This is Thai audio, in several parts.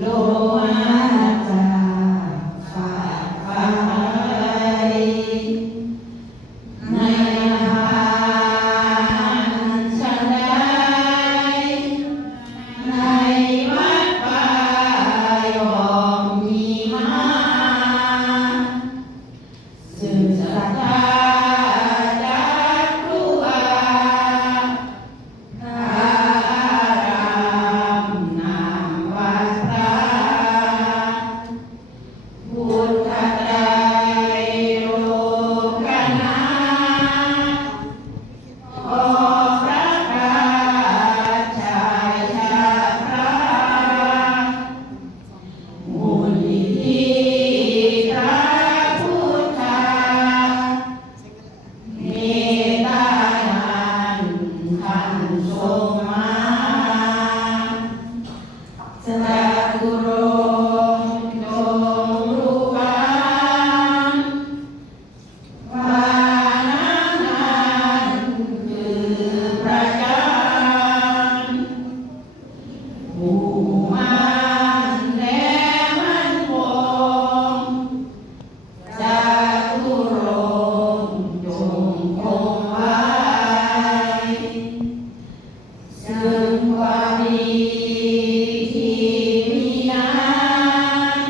โลมาจากฝากฟ้าในพานฉันใดในวัดป่ายอมมีมาสืบศรัทธาจากครูบาพระอารามนามวัดพระพุทธไตรโลกนาถขอพระราชาชาพระมูลนิธิพระพุทธาเมตตานั้นท่านทรงมาสักกุโรจงรู้กันว่านั้นคือพระเจ้าผู้มันและมันคงจากกุโรจงคงไว้ซึ่งความดีที่มีนั้น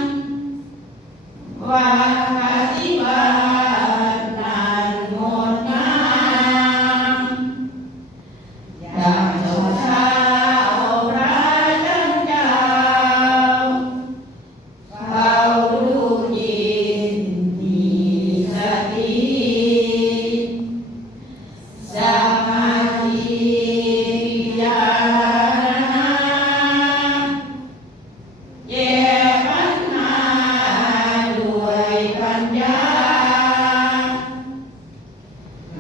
ว่าปฏิบัตินั้นงดงามดังเจ้าชาวพระจันทร์เจ้าเฝ้าดูยินมีสติสมาธิญาณแก้ปัญหาด้วยปัญญา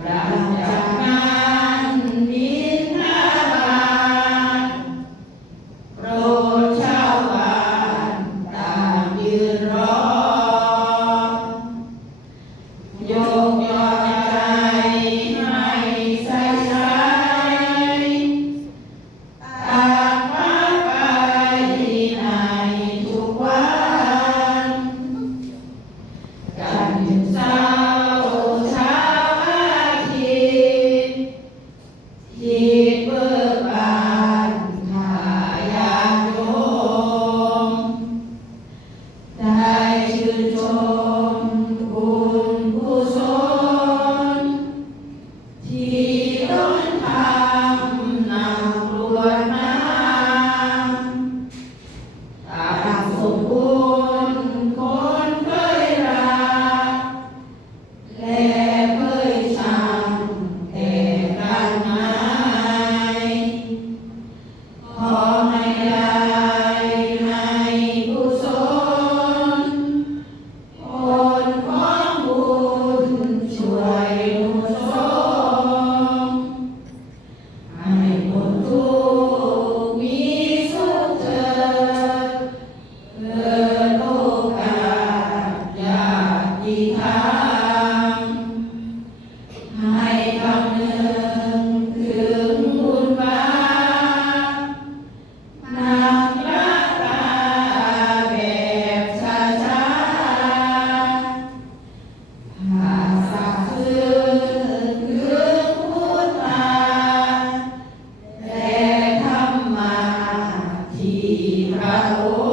หลังจากนั้นบิณฑบาตโปรดชาวบ้านต่างยืนรอยกย่อใจให้ใส่ใจตามมาไปในทุกวันกันถึงเช้าเช้าอาทิตย์ที่เบิกบานข้าญาติโยมได้ชื่นชมบุญกุศลที่ล้นทำนำกรวดน้ำตามสมบูรณ์คนเคยรักและเคยชังแต่กันไหมขอให้ได้ในกุศลผลของบุญช่วยหนุนส่งให้พ้นทุกข์มีสุขเถิดเพื่อโลกาญาติธรรมให้คำนึงถึงบุญบาปนำรักษาแบบช้าๆหากสักคืนคือพุทธาและธรรมะที่พระอง